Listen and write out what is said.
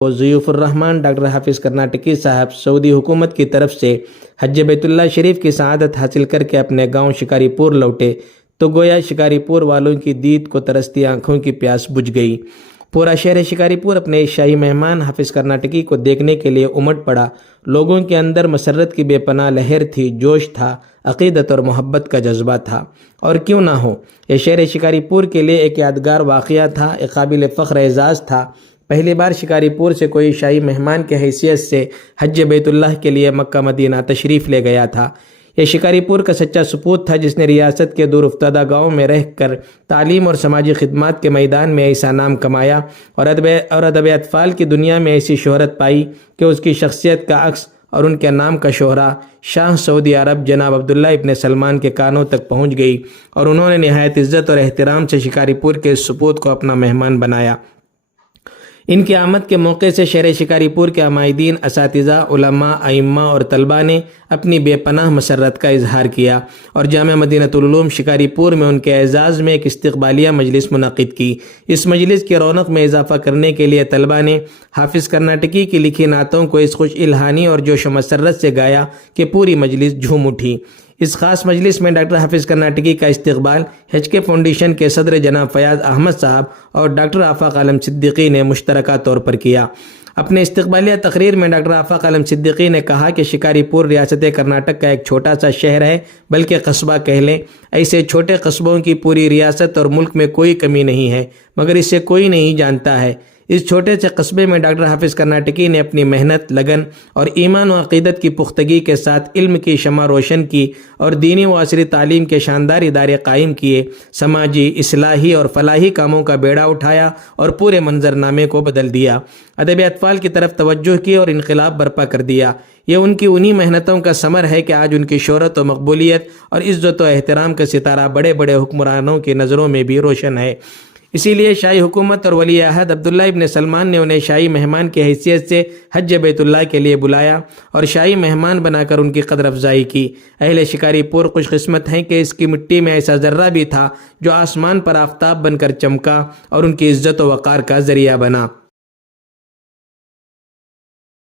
ضیوف الرحمن ڈاکٹر حافظ کرناٹکی صاحب سعودی حکومت کی طرف سے حج بیت اللہ شریف کی سعادت حاصل کر کے اپنے گاؤں شکاری پور لوٹے تو گویا شکاری پور والوں کی دید کو ترستی آنکھوں کی پیاس بجھ گئی۔ پورا شہر شکاری پور اپنے شاہی مہمان حافظ کرناٹکی کو دیکھنے کے لیے امٹ پڑا۔ لوگوں کے اندر مسرت کی بے پناہ لہر تھی، جوش تھا، عقیدت اور محبت کا جذبہ تھا۔ اور کیوں نہ ہو، یہ شہر شکاری پور کے لیے ایک یادگار واقعہ تھا، ایک قابل فخر اعزاز تھا۔ پہلی بار شکاری پور سے کوئی شاہی مہمان کی حیثیت سے حج بیت اللہ کے لیے مکہ مدینہ تشریف لے گیا تھا۔ یہ شکاری پور کا سچا سپوت تھا جس نے ریاست کے دور افتادہ گاؤں میں رہ کر تعلیم اور سماجی خدمات کے میدان میں ایسا نام کمایا اور ادب اطفال کی دنیا میں ایسی شہرت پائی کہ اس کی شخصیت کا عکس اور ان کے نام کا شہرہ شاہ سعودی عرب جناب عبداللہ ابن سلمان کے کانوں تک پہنچ گئی اور انہوں نے نہایت عزت اور احترام سے شکاری پور کے اس سپوت کو اپنا مہمان بنایا۔ ان کی آمد کے موقع سے شہر شکاری پور کے عمائدین، اساتذہ، علماء، ائمہ اور طلباء نے اپنی بے پناہ مسرت کا اظہار کیا اور جامعہ مدینۃ العلوم شکاری پور میں ان کے اعزاز میں ایک استقبالیہ مجلس منعقد کی۔ اس مجلس کی رونق میں اضافہ کرنے کے لیے طلباء نے حافظ کرناٹکی کی لکھی نعتوں کو اس خوش الہانی اور جوش و مسرت سے گایا کہ پوری مجلس جھوم اٹھی۔ اس خاص مجلس میں ڈاکٹر حافظ کرناٹکی کا استقبال ایچ کے فاؤنڈیشن کے صدر جناب فیاض احمد صاحب اور ڈاکٹر آفاق عالم صدیقی نے مشترکہ طور پر کیا۔ اپنے استقبالیہ تقریر میں ڈاکٹر آفاق عالم صدیقی نے کہا کہ شکاری پور ریاست کرناٹک کا ایک چھوٹا سا شہر ہے، بلکہ قصبہ کہہ لیں۔ ایسے چھوٹے قصبوں کی پوری ریاست اور ملک میں کوئی کمی نہیں ہے، مگر اسے کوئی نہیں جانتا ہے۔ اس چھوٹے سے قصبے میں ڈاکٹر حافظ کرناٹکی نے اپنی محنت، لگن اور ایمان و عقیدت کی پختگی کے ساتھ علم کی شمع روشن کی اور دینی و عصری تعلیم کے شاندار ادارے قائم کیے، سماجی، اصلاحی اور فلاحی کاموں کا بیڑا اٹھایا اور پورے منظرنامے کو بدل دیا، ادب اطفال کی طرف توجہ کی اور انقلاب برپا کر دیا۔ یہ ان کی انہی محنتوں کا ثمر ہے کہ آج ان کی شہرت و مقبولیت اور عزت و احترام کا ستارہ بڑے بڑے حکمرانوں کی نظروں میں بھی روشن ہے۔ اسی لیے شاہی حکومت اور ولی عہد عبداللہ ابن سلمان نے انہیں شاہی مہمان کی حیثیت سے حج بیت اللہ کے لیے بلایا اور شاہی مہمان بنا کر ان کی قدر افزائی کی۔ اہل شکاری پور خوش قسمت ہیں کہ اس کی مٹی میں ایسا ذرہ بھی تھا جو آسمان پر آفتاب بن کر چمکا اور ان کی عزت و وقار کا ذریعہ بنا۔